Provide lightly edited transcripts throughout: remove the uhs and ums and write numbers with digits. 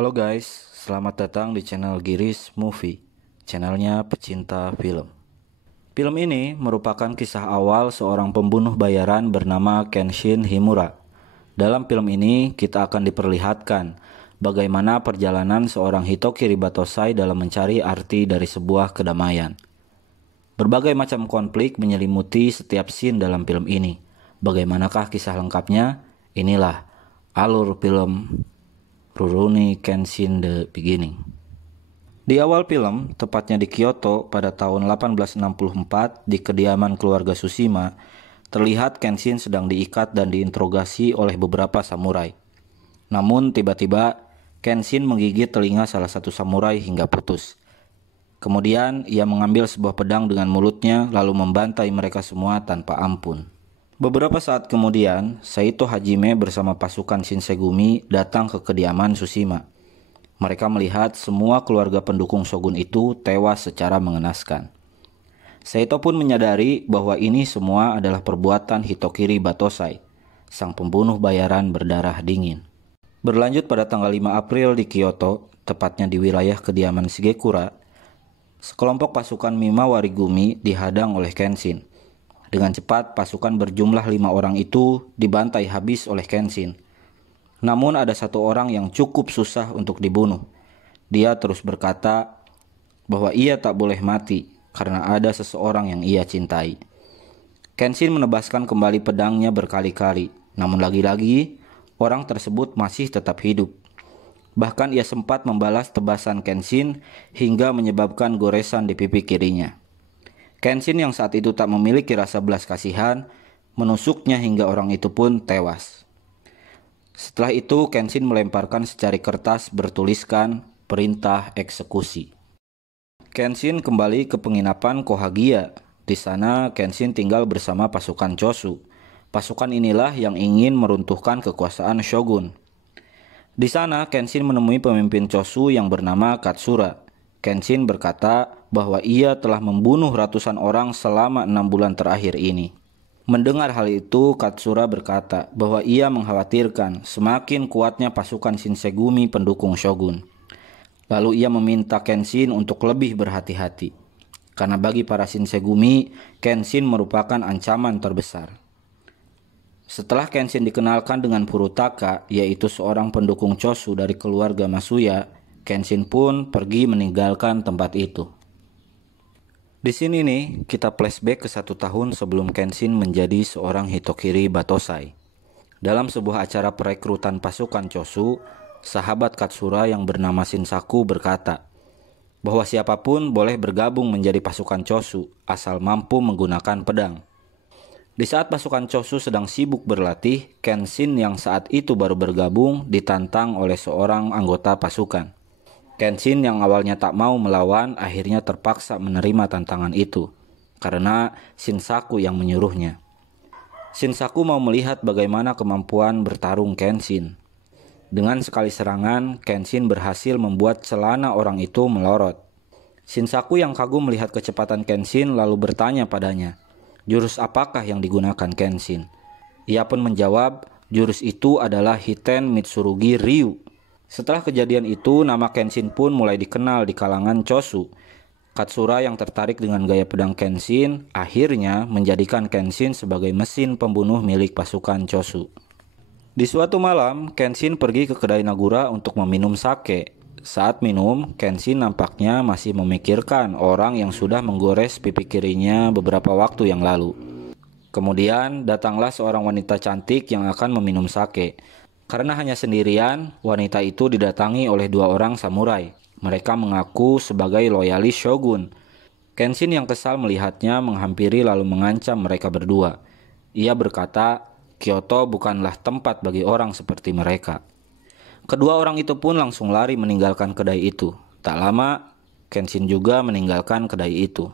Halo guys, selamat datang di channel Giris Movie, channelnya pecinta film. Film ini merupakan kisah awal seorang pembunuh bayaran bernama Kenshin Himura. Dalam film ini kita akan diperlihatkan bagaimana perjalanan seorang Hitokiri Batosai dalam mencari arti dari sebuah kedamaian. Berbagai macam konflik menyelimuti setiap scene dalam film ini. Bagaimanakah kisah lengkapnya? Inilah alur film Rurouni Kenshin The Beginning. Di awal film, tepatnya di Kyoto pada tahun 1864 di kediaman keluarga Tsushima, terlihat Kenshin sedang diikat dan diinterogasi oleh beberapa samurai. Namun tiba-tiba Kenshin menggigit telinga salah satu samurai hingga putus. Kemudian ia mengambil sebuah pedang dengan mulutnya lalu membantai mereka semua tanpa ampun. Beberapa saat kemudian, Saito Hajime bersama pasukan Shinsegumi datang ke kediaman Tsushima. Mereka melihat semua keluarga pendukung shogun itu tewas secara mengenaskan. Saito pun menyadari bahwa ini semua adalah perbuatan Hitokiri Batosai, sang pembunuh bayaran berdarah dingin. Berlanjut pada tanggal 5 April di Kyoto, tepatnya di wilayah kediaman Shigekura, sekelompok pasukan Mima Warigumi dihadang oleh Kenshin. Dengan cepat, pasukan berjumlah 5 orang itu dibantai habis oleh Kenshin. Namun ada satu orang yang cukup susah untuk dibunuh. Dia terus berkata bahwa ia tak boleh mati karena ada seseorang yang ia cintai. Kenshin menebaskan kembali pedangnya berkali-kali, namun lagi-lagi orang tersebut masih tetap hidup. Bahkan ia sempat membalas tebasan Kenshin hingga menyebabkan goresan di pipi kirinya. Kenshin yang saat itu tak memiliki rasa belas kasihan menusuknya hingga orang itu pun tewas. Setelah itu Kenshin melemparkan secari kertas bertuliskan perintah eksekusi. Kenshin kembali ke penginapan Kohagiya. Di sana Kenshin tinggal bersama pasukan Chosu. Pasukan inilah yang ingin meruntuhkan kekuasaan shogun. Di sana Kenshin menemui pemimpin Chosu yang bernama Katsura. Kenshin berkata bahwa ia telah membunuh ratusan orang selama 6 bulan terakhir ini. Mendengar hal itu, Katsura berkata bahwa ia mengkhawatirkan semakin kuatnya pasukan Shinsegumi pendukung shogun. Lalu ia meminta Kenshin untuk lebih berhati-hati. Karena bagi para Shinsegumi, Kenshin merupakan ancaman terbesar. Setelah Kenshin dikenalkan dengan Furutaka, yaitu seorang pendukung Chosu dari keluarga Masuya, Kenshin pun pergi meninggalkan tempat itu. Di sini nih, kita flashback ke 1 tahun sebelum Kenshin menjadi seorang Hitokiri Batosai. Dalam sebuah acara perekrutan pasukan Chosu, sahabat Katsura yang bernama Shinsaku berkata bahwa siapapun boleh bergabung menjadi pasukan Chosu asal mampu menggunakan pedang. Di saat pasukan Chosu sedang sibuk berlatih, Kenshin yang saat itu baru bergabung ditantang oleh seorang anggota pasukan. Kenshin yang awalnya tak mau melawan akhirnya terpaksa menerima tantangan itu karena Shinsaku yang menyuruhnya. Shinsaku mau melihat bagaimana kemampuan bertarung Kenshin. Dengan sekali serangan, Kenshin berhasil membuat celana orang itu melorot. Shinsaku yang kagum melihat kecepatan Kenshin lalu bertanya padanya, jurus apakah yang digunakan Kenshin? Ia pun menjawab, jurus itu adalah Hiten Mitsurugi Ryu. Setelah kejadian itu, nama Kenshin pun mulai dikenal di kalangan Chosu. Katsura yang tertarik dengan gaya pedang Kenshin akhirnya menjadikan Kenshin sebagai mesin pembunuh milik pasukan Chosu. Di suatu malam, Kenshin pergi ke kedai Nagura untuk meminum sake. Saat minum, Kenshin nampaknya masih memikirkan orang yang sudah menggores pipi kirinya beberapa waktu yang lalu. Kemudian datanglah seorang wanita cantik yang akan meminum sake. Karena hanya sendirian, wanita itu didatangi oleh 2 orang samurai. Mereka mengaku sebagai loyalis shogun. Kenshin yang kesal melihatnya menghampiri lalu mengancam mereka berdua. Ia berkata, Kyoto bukanlah tempat bagi orang seperti mereka. Kedua orang itu pun langsung lari meninggalkan kedai itu. Tak lama, Kenshin juga meninggalkan kedai itu.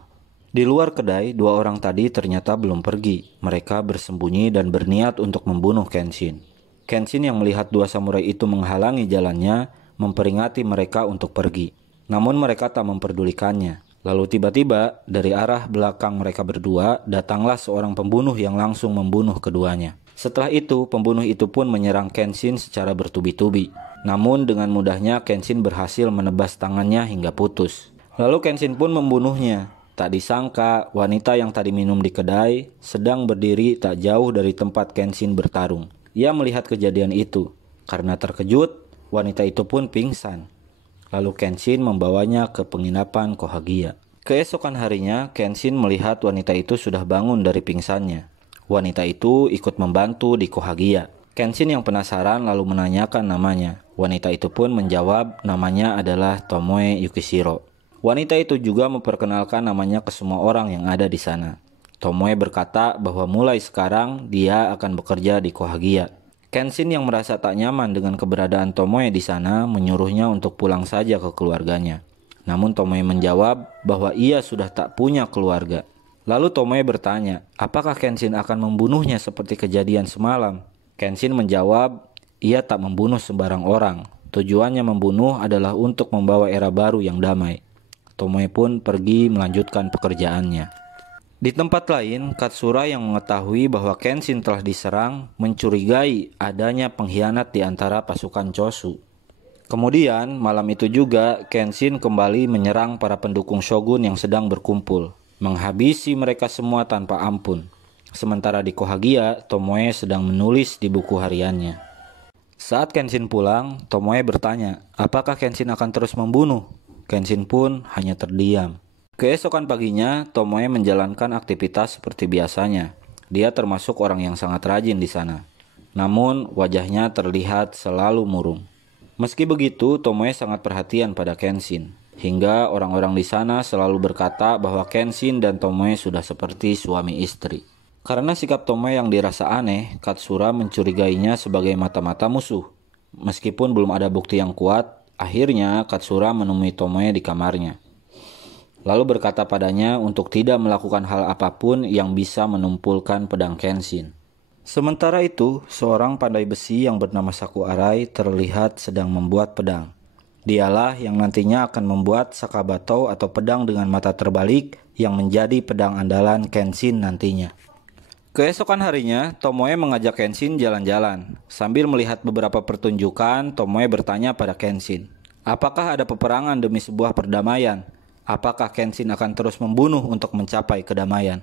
Di luar kedai, 2 orang tadi ternyata belum pergi. Mereka bersembunyi dan berniat untuk membunuh Kenshin. Kenshin yang melihat 2 samurai itu menghalangi jalannya, memperingati mereka untuk pergi. Namun mereka tak memperdulikannya. Lalu tiba-tiba, dari arah belakang mereka berdua, datanglah seorang pembunuh yang langsung membunuh keduanya. Setelah itu, pembunuh itu pun menyerang Kenshin secara bertubi-tubi. Namun dengan mudahnya Kenshin berhasil menebas tangannya hingga putus. Lalu Kenshin pun membunuhnya. Tak disangka wanita yang tadi minum di kedai sedang berdiri tak jauh dari tempat Kenshin bertarung. Ia melihat kejadian itu. Karena terkejut, wanita itu pun pingsan. Lalu Kenshin membawanya ke penginapan Kohagiya. Keesokan harinya, Kenshin melihat wanita itu sudah bangun dari pingsannya. Wanita itu ikut membantu di Kohagiya. Kenshin yang penasaran lalu menanyakan namanya. Wanita itu pun menjawab namanya adalah Tomoe Yukishiro. Wanita itu juga memperkenalkan namanya ke semua orang yang ada di sana. Tomoe berkata bahwa mulai sekarang dia akan bekerja di Kohagiya. Kenshin yang merasa tak nyaman dengan keberadaan Tomoe di sana menyuruhnya untuk pulang saja ke keluarganya. Namun Tomoe menjawab bahwa ia sudah tak punya keluarga. Lalu Tomoe bertanya, apakah Kenshin akan membunuhnya seperti kejadian semalam? Kenshin menjawab, ia tak membunuh sembarang orang. Tujuannya membunuh adalah untuk membawa era baru yang damai. Tomoe pun pergi melanjutkan pekerjaannya. Di tempat lain, Katsura yang mengetahui bahwa Kenshin telah diserang mencurigai adanya pengkhianat di antara pasukan Chosu. Kemudian malam itu juga Kenshin kembali menyerang para pendukung shogun yang sedang berkumpul, menghabisi mereka semua tanpa ampun. Sementara di Kohagiya, Tomoe sedang menulis di buku hariannya. Saat Kenshin pulang, Tomoe bertanya, apakah Kenshin akan terus membunuh? Kenshin pun hanya terdiam. Keesokan paginya, Tomoe menjalankan aktivitas seperti biasanya. Dia termasuk orang yang sangat rajin di sana. Namun, wajahnya terlihat selalu murung. Meski begitu, Tomoe sangat perhatian pada Kenshin. Hingga orang-orang di sana selalu berkata bahwa Kenshin dan Tomoe sudah seperti suami istri. Karena sikap Tomoe yang dirasa aneh, Katsura mencurigainya sebagai mata-mata musuh. Meskipun belum ada bukti yang kuat, akhirnya Katsura menemui Tomoe di kamarnya. Lalu berkata padanya untuk tidak melakukan hal apapun yang bisa menumpulkan pedang Kenshin. Sementara itu, seorang pandai besi yang bernama Saku Arai terlihat sedang membuat pedang. Dialah yang nantinya akan membuat Sakabato atau pedang dengan mata terbalik yang menjadi pedang andalan Kenshin nantinya. Keesokan harinya, Tomoe mengajak Kenshin jalan-jalan. Sambil melihat beberapa pertunjukan, Tomoe bertanya pada Kenshin, apakah ada peperangan demi sebuah perdamaian? Apakah Kenshin akan terus membunuh untuk mencapai kedamaian?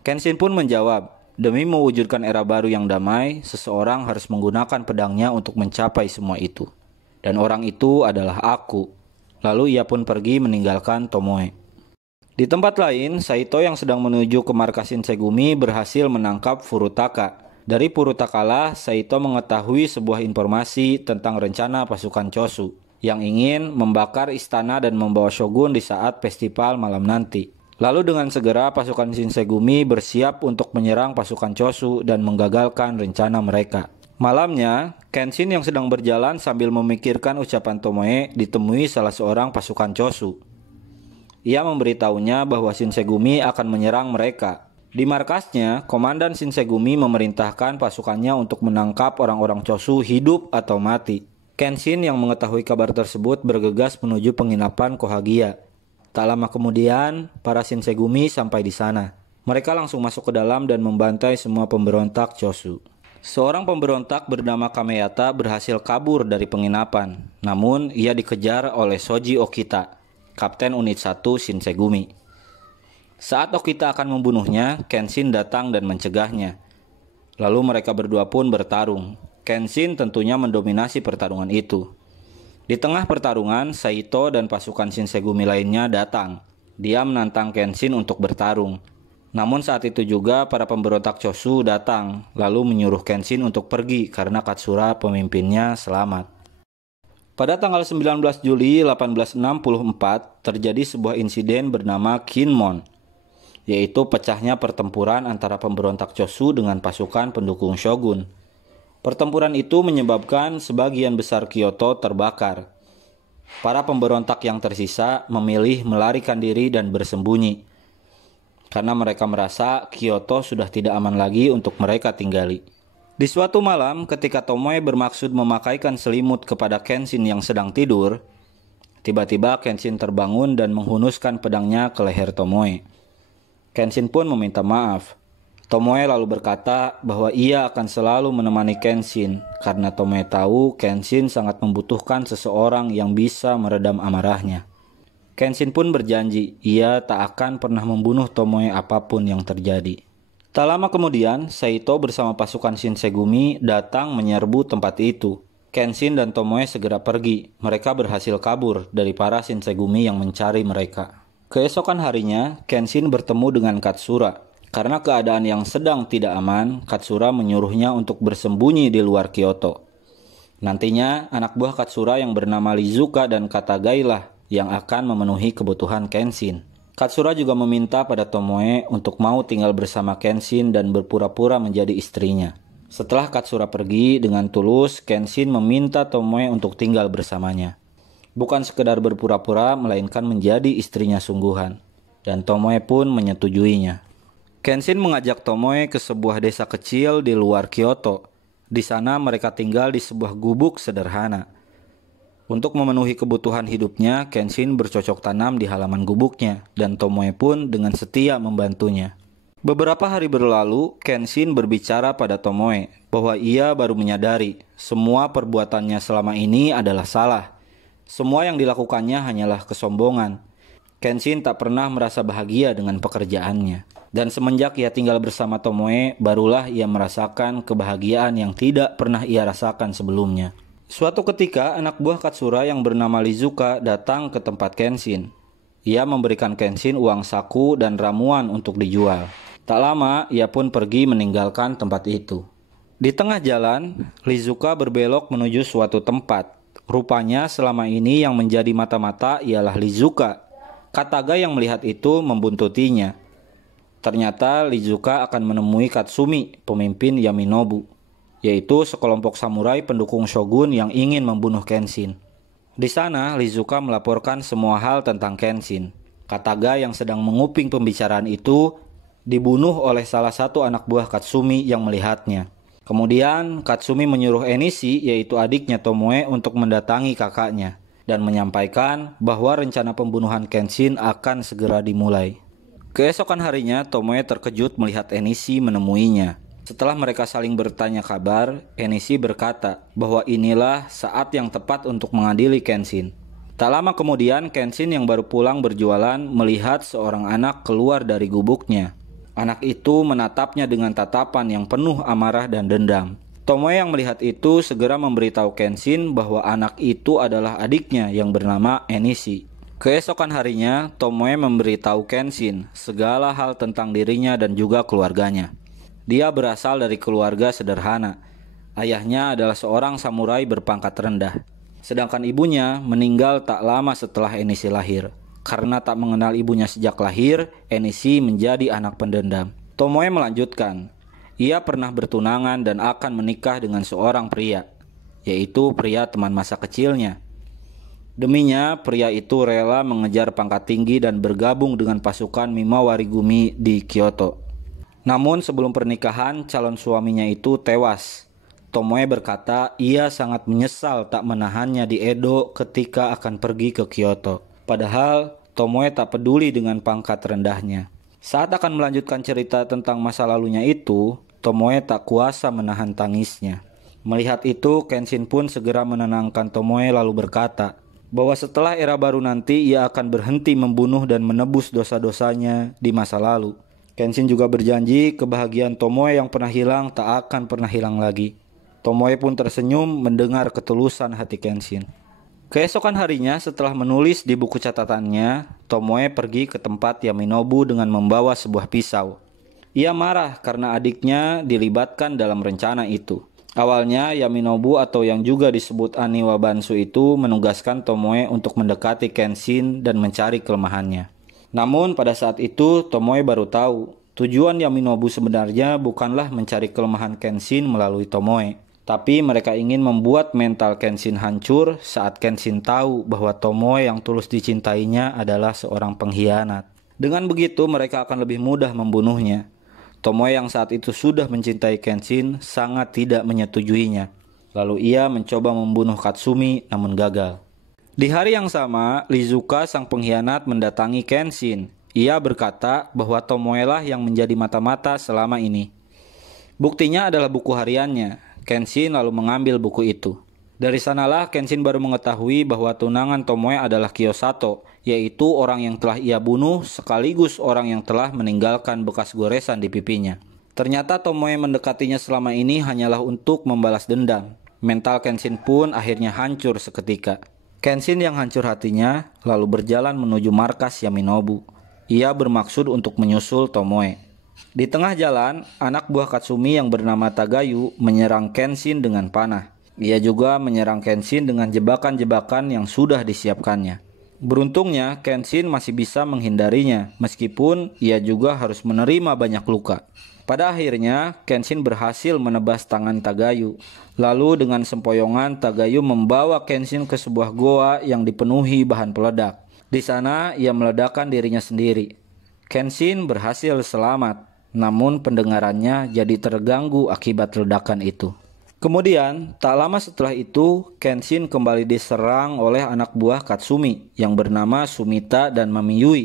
Kenshin pun menjawab, demi mewujudkan era baru yang damai, seseorang harus menggunakan pedangnya untuk mencapai semua itu. Dan orang itu adalah aku. Lalu ia pun pergi meninggalkan Tomoe. Di tempat lain, Saito yang sedang menuju ke markas Shinsegumi berhasil menangkap Furutaka. Dari Furutakalah, Saito mengetahui sebuah informasi tentang rencana pasukan Chosu yang ingin membakar istana dan membawa shogun di saat festival malam nanti. Lalu dengan segera pasukan Shinsegumi bersiap untuk menyerang pasukan Chosu dan menggagalkan rencana mereka. Malamnya, Kenshin yang sedang berjalan sambil memikirkan ucapan Tomoe ditemui salah seorang pasukan Chosu. Ia memberitahunya bahwa Shinsegumi akan menyerang mereka. Di markasnya, Komandan Shinsegumi memerintahkan pasukannya untuk menangkap orang-orang Chosu hidup atau mati. Kenshin yang mengetahui kabar tersebut bergegas menuju penginapan Kohagiya. Tak lama kemudian, para Shinsegumi sampai di sana. Mereka langsung masuk ke dalam dan membantai semua pemberontak Chosu. Seorang pemberontak bernama Kameyata berhasil kabur dari penginapan. Namun, ia dikejar oleh Shoji Okita, Kapten Unit 1 Shinsegumi. Saat Okita akan membunuhnya, Kenshin datang dan mencegahnya. Lalu mereka berdua pun bertarung. Kenshin tentunya mendominasi pertarungan itu. Di tengah pertarungan, Saito dan pasukan Shinsegumi lainnya datang. Dia menantang Kenshin untuk bertarung. Namun saat itu juga para pemberontak Chosu datang, lalu menyuruh Kenshin untuk pergi karena Katsura pemimpinnya selamat. Pada tanggal 19 Juli 1864 terjadi sebuah insiden bernama Kinmon, yaitu pecahnya pertempuran antara pemberontak Chosu dengan pasukan pendukung shogun. Pertempuran itu menyebabkan sebagian besar Kyoto terbakar. Para pemberontak yang tersisa memilih melarikan diri dan bersembunyi, karena mereka merasa Kyoto sudah tidak aman lagi untuk mereka tinggali. Di suatu malam, ketika Tomoe bermaksud memakaikan selimut kepada Kenshin yang sedang tidur, tiba-tiba Kenshin terbangun dan menghunuskan pedangnya ke leher Tomoe. Kenshin pun meminta maaf. Tomoe lalu berkata bahwa ia akan selalu menemani Kenshin karena Tomoe tahu Kenshin sangat membutuhkan seseorang yang bisa meredam amarahnya. Kenshin pun berjanji ia tak akan pernah membunuh Tomoe apapun yang terjadi. Tak lama kemudian, Saito bersama pasukan Shinsegumi datang menyerbu tempat itu. Kenshin dan Tomoe segera pergi. Mereka berhasil kabur dari para Shinsegumi yang mencari mereka. Keesokan harinya, Kenshin bertemu dengan Katsura. Karena keadaan yang sedang tidak aman, Katsura menyuruhnya untuk bersembunyi di luar Kyoto. Nantinya, anak buah Katsura yang bernama Lizuka dan Katagai lah yang akan memenuhi kebutuhan Kenshin. Katsura juga meminta pada Tomoe untuk mau tinggal bersama Kenshin dan berpura-pura menjadi istrinya. Setelah Katsura pergi dengan tulus, Kenshin meminta Tomoe untuk tinggal bersamanya. Bukan sekedar berpura-pura, melainkan menjadi istrinya sungguhan. Dan Tomoe pun menyetujuinya. Kenshin mengajak Tomoe ke sebuah desa kecil di luar Kyoto. Di sana mereka tinggal di sebuah gubuk sederhana. Untuk memenuhi kebutuhan hidupnya, Kenshin bercocok tanam di halaman gubuknya, dan Tomoe pun dengan setia membantunya. Beberapa hari berlalu, Kenshin berbicara pada Tomoe bahwa ia baru menyadari semua perbuatannya selama ini adalah salah. Semua yang dilakukannya hanyalah kesombongan. Kenshin tak pernah merasa bahagia dengan pekerjaannya. Dan semenjak ia tinggal bersama Tomoe, barulah ia merasakan kebahagiaan yang tidak pernah ia rasakan sebelumnya. Suatu ketika, anak buah Katsura yang bernama Lizuka datang ke tempat Kenshin. Ia memberikan Kenshin uang saku dan ramuan untuk dijual. Tak lama, ia pun pergi meninggalkan tempat itu. Di tengah jalan, Lizuka berbelok menuju suatu tempat. Rupanya selama ini yang menjadi mata-mata ialah Lizuka. Kataga yang melihat itu membuntutinya. Ternyata Lizuka akan menemui Katsumi, pemimpin Yaminobu, yaitu sekelompok samurai pendukung shogun yang ingin membunuh Kenshin. Di sana, Lizuka melaporkan semua hal tentang Kenshin. Kataga yang sedang menguping pembicaraan itu dibunuh oleh salah satu anak buah Katsumi yang melihatnya. Kemudian, Katsumi menyuruh Enishi, yaitu adiknya Tomoe, untuk mendatangi kakaknya dan menyampaikan bahwa rencana pembunuhan Kenshin akan segera dimulai. Keesokan harinya, Tomoe terkejut melihat Enishi menemuinya. Setelah mereka saling bertanya kabar, Enishi berkata bahwa inilah saat yang tepat untuk mengadili Kenshin. Tak lama kemudian, Kenshin yang baru pulang berjualan melihat seorang anak keluar dari gubuknya. Anak itu menatapnya dengan tatapan yang penuh amarah dan dendam. Tomoe yang melihat itu segera memberitahu Kenshin bahwa anak itu adalah adiknya yang bernama Enishi. Keesokan harinya, Tomoe memberitahu Kenshin segala hal tentang dirinya dan juga keluarganya. Dia berasal dari keluarga sederhana. Ayahnya adalah seorang samurai berpangkat rendah. Sedangkan ibunya meninggal tak lama setelah Enishi lahir. Karena tak mengenal ibunya sejak lahir, Enishi menjadi anak pendendam. Tomoe melanjutkan, ia pernah bertunangan dan akan menikah dengan seorang pria, yaitu pria teman masa kecilnya. Deminya, pria itu rela mengejar pangkat tinggi dan bergabung dengan pasukan Mimawarigumi di Kyoto. Namun sebelum pernikahan, calon suaminya itu tewas. Tomoe berkata ia sangat menyesal tak menahannya di Edo ketika akan pergi ke Kyoto. Padahal, Tomoe tak peduli dengan pangkat rendahnya. Saat akan melanjutkan cerita tentang masa lalunya itu, Tomoe tak kuasa menahan tangisnya. Melihat itu, Kenshin pun segera menenangkan Tomoe lalu berkata bahwa setelah era baru nanti ia akan berhenti membunuh dan menebus dosa-dosanya di masa lalu. Kenshin juga berjanji kebahagiaan Tomoe yang pernah hilang tak akan pernah hilang lagi. Tomoe pun tersenyum mendengar ketulusan hati Kenshin. Keesokan harinya setelah menulis di buku catatannya, Tomoe pergi ke tempat Yaminobu dengan membawa sebuah pisau. Ia marah karena adiknya dilibatkan dalam rencana itu. Awalnya Yaminobu atau yang juga disebut Aniwa Bansu itu menugaskan Tomoe untuk mendekati Kenshin dan mencari kelemahannya. Namun pada saat itu Tomoe baru tahu tujuan Yaminobu sebenarnya bukanlah mencari kelemahan Kenshin melalui Tomoe, tapi mereka ingin membuat mental Kenshin hancur saat Kenshin tahu bahwa Tomoe yang tulus dicintainya adalah seorang pengkhianat. Dengan begitu mereka akan lebih mudah membunuhnya. Tomoe yang saat itu sudah mencintai Kenshin sangat tidak menyetujuinya. Lalu ia mencoba membunuh Katsumi namun gagal. Di hari yang sama, Lizuka sang pengkhianat mendatangi Kenshin. Ia berkata bahwa Tomoe lah yang menjadi mata-mata selama ini. Buktinya adalah buku hariannya. Kenshin lalu mengambil buku itu. Dari sanalah Kenshin baru mengetahui bahwa tunangan Tomoe adalah Kiyosato, yaitu orang yang telah ia bunuh sekaligus orang yang telah meninggalkan bekas goresan di pipinya. Ternyata Tomoe mendekatinya selama ini hanyalah untuk membalas dendam. Mental Kenshin pun akhirnya hancur seketika. Kenshin yang hancur hatinya lalu berjalan menuju markas Yaminobu. Ia bermaksud untuk menyusul Tomoe. Di tengah jalan, anak buah Katsumi yang bernama Tagayu menyerang Kenshin dengan panah. Ia juga menyerang Kenshin dengan jebakan-jebakan yang sudah disiapkannya. Beruntungnya, Kenshin masih bisa menghindarinya, meskipun ia juga harus menerima banyak luka. Pada akhirnya, Kenshin berhasil menebas tangan Tagayu. Lalu dengan sempoyongan, Tagayu membawa Kenshin ke sebuah goa yang dipenuhi bahan peledak. Di sana, ia meledakkan dirinya sendiri. Kenshin berhasil selamat, namun pendengarannya jadi terganggu akibat ledakan itu. Kemudian, tak lama setelah itu, Kenshin kembali diserang oleh anak buah Katsumi yang bernama Sumita dan Mami Yui.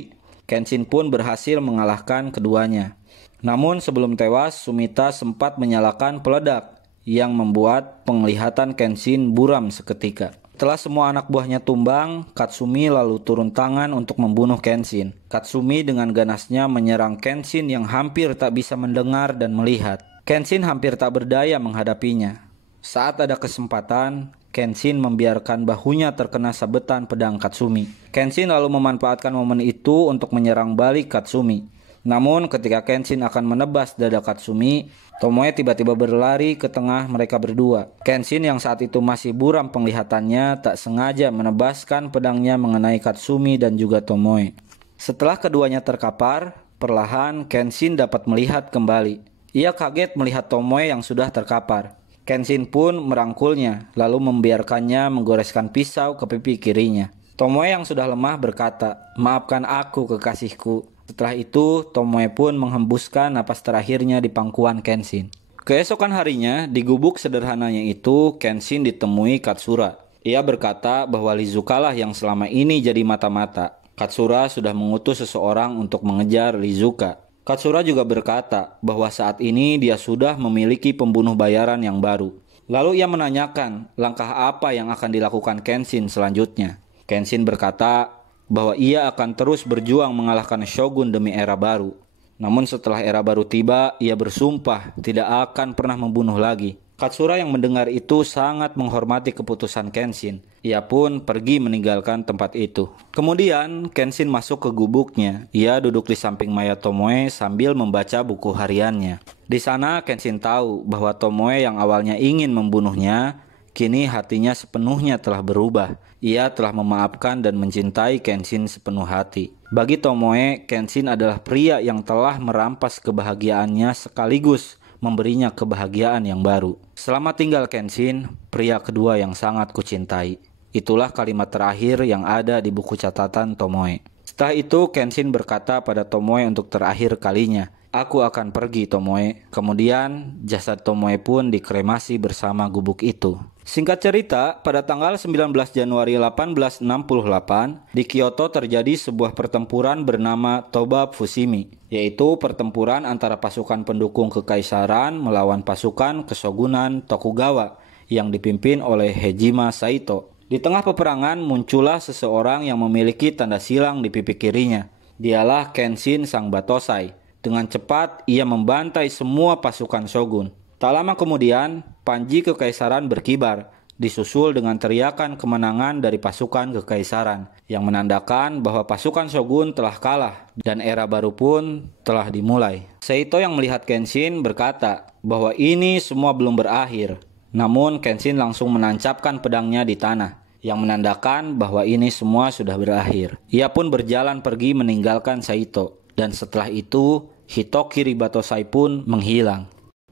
Kenshin pun berhasil mengalahkan keduanya. Namun sebelum tewas, Sumita sempat menyalakan peledak yang membuat penglihatan Kenshin buram seketika. Setelah semua anak buahnya tumbang, Katsumi lalu turun tangan untuk membunuh Kenshin. Katsumi dengan ganasnya menyerang Kenshin yang hampir tak bisa mendengar dan melihat. Kenshin hampir tak berdaya menghadapinya. Saat ada kesempatan, Kenshin membiarkan bahunya terkena sabetan pedang Katsumi. Kenshin lalu memanfaatkan momen itu untuk menyerang balik Katsumi. Namun ketika Kenshin akan menebas dada Katsumi, Tomoe tiba-tiba berlari ke tengah mereka berdua. Kenshin yang saat itu masih buram penglihatannya tak sengaja menebaskan pedangnya mengenai Katsumi dan juga Tomoe. Setelah keduanya terkapar, perlahan Kenshin dapat melihat kembali. Ia kaget melihat Tomoe yang sudah terkapar. Kenshin pun merangkulnya, lalu membiarkannya menggoreskan pisau ke pipi kirinya. Tomoe yang sudah lemah berkata, "Maafkan aku, kekasihku." Setelah itu, Tomoe pun menghembuskan napas terakhirnya di pangkuan Kenshin. Keesokan harinya, di gubuk sederhananya itu, Kenshin ditemui Katsura. Ia berkata bahwa Lizuka lah yang selama ini jadi mata-mata. Katsura sudah mengutus seseorang untuk mengejar Lizuka. Katsura juga berkata bahwa saat ini dia sudah memiliki pembunuh bayaran yang baru. Lalu ia menanyakan langkah apa yang akan dilakukan Kenshin selanjutnya. Kenshin berkata bahwa ia akan terus berjuang mengalahkan Shogun demi era baru. Namun setelah era baru tiba, ia bersumpah tidak akan pernah membunuh lagi. Katsura yang mendengar itu sangat menghormati keputusan Kenshin. Ia pun pergi meninggalkan tempat itu. Kemudian Kenshin masuk ke gubuknya. Ia duduk di samping mayat Tomoe sambil membaca buku hariannya. Di sana Kenshin tahu bahwa Tomoe yang awalnya ingin membunuhnya, kini hatinya sepenuhnya telah berubah. Ia telah memaafkan dan mencintai Kenshin sepenuh hati. Bagi Tomoe, Kenshin adalah pria yang telah merampas kebahagiaannya sekaligus memberinya kebahagiaan yang baru. Selamat tinggal Kenshin, pria kedua yang sangat kucintai. Itulah kalimat terakhir yang ada di buku catatan Tomoe. Setelah itu Kenshin berkata pada Tomoe untuk terakhir kalinya, "Aku akan pergi, Tomoe." Kemudian jasad Tomoe pun dikremasi bersama gubuk itu. Singkat cerita, pada tanggal 19 Januari 1868, di Kyoto terjadi sebuah pertempuran bernama Toba Fushimi, yaitu pertempuran antara pasukan pendukung kekaisaran melawan pasukan kesogunan Tokugawa yang dipimpin oleh Hejima Saito. Di tengah peperangan muncullah seseorang yang memiliki tanda silang di pipi kirinya. Dialah Kenshin sang Batosai. Dengan cepat ia membantai semua pasukan shogun. Tak lama kemudian, panji kekaisaran berkibar, disusul dengan teriakan kemenangan dari pasukan kekaisaran, yang menandakan bahwa pasukan shogun telah kalah dan era baru pun telah dimulai. Saito yang melihat Kenshin berkata bahwa ini semua belum berakhir. Namun Kenshin langsung menancapkan pedangnya di tanah, yang menandakan bahwa ini semua sudah berakhir. Ia pun berjalan pergi meninggalkan Saito, dan setelah itu Hitokiri Batosai pun menghilang.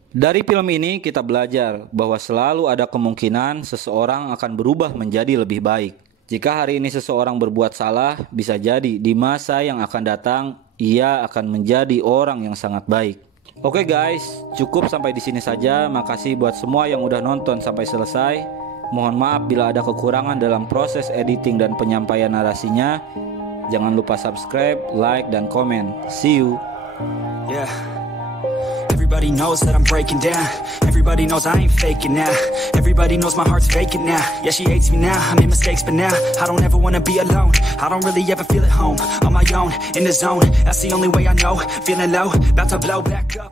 Dari film ini kita belajar bahwa selalu ada kemungkinan seseorang akan berubah menjadi lebih baik. Jika hari ini seseorang berbuat salah, bisa jadi di masa yang akan datang ia akan menjadi orang yang sangat baik. Oke guys, cukup sampai di sini saja. Makasih buat semua yang udah nonton sampai selesai. Mohon maaf bila ada kekurangan dalam proses editing dan penyampaian narasinya. Jangan lupa subscribe, like, dan komen. See you. Yeah. Everybody knows that I'm breaking down. Everybody knows I ain't faking now. Everybody knows my heart's vacant now. Yeah, she hates me now, I made mistakes, but now I don't ever wanna be alone. I don't really ever feel at home. On my own, in the zone, that's the only way I know. Feeling low, about to blow back up.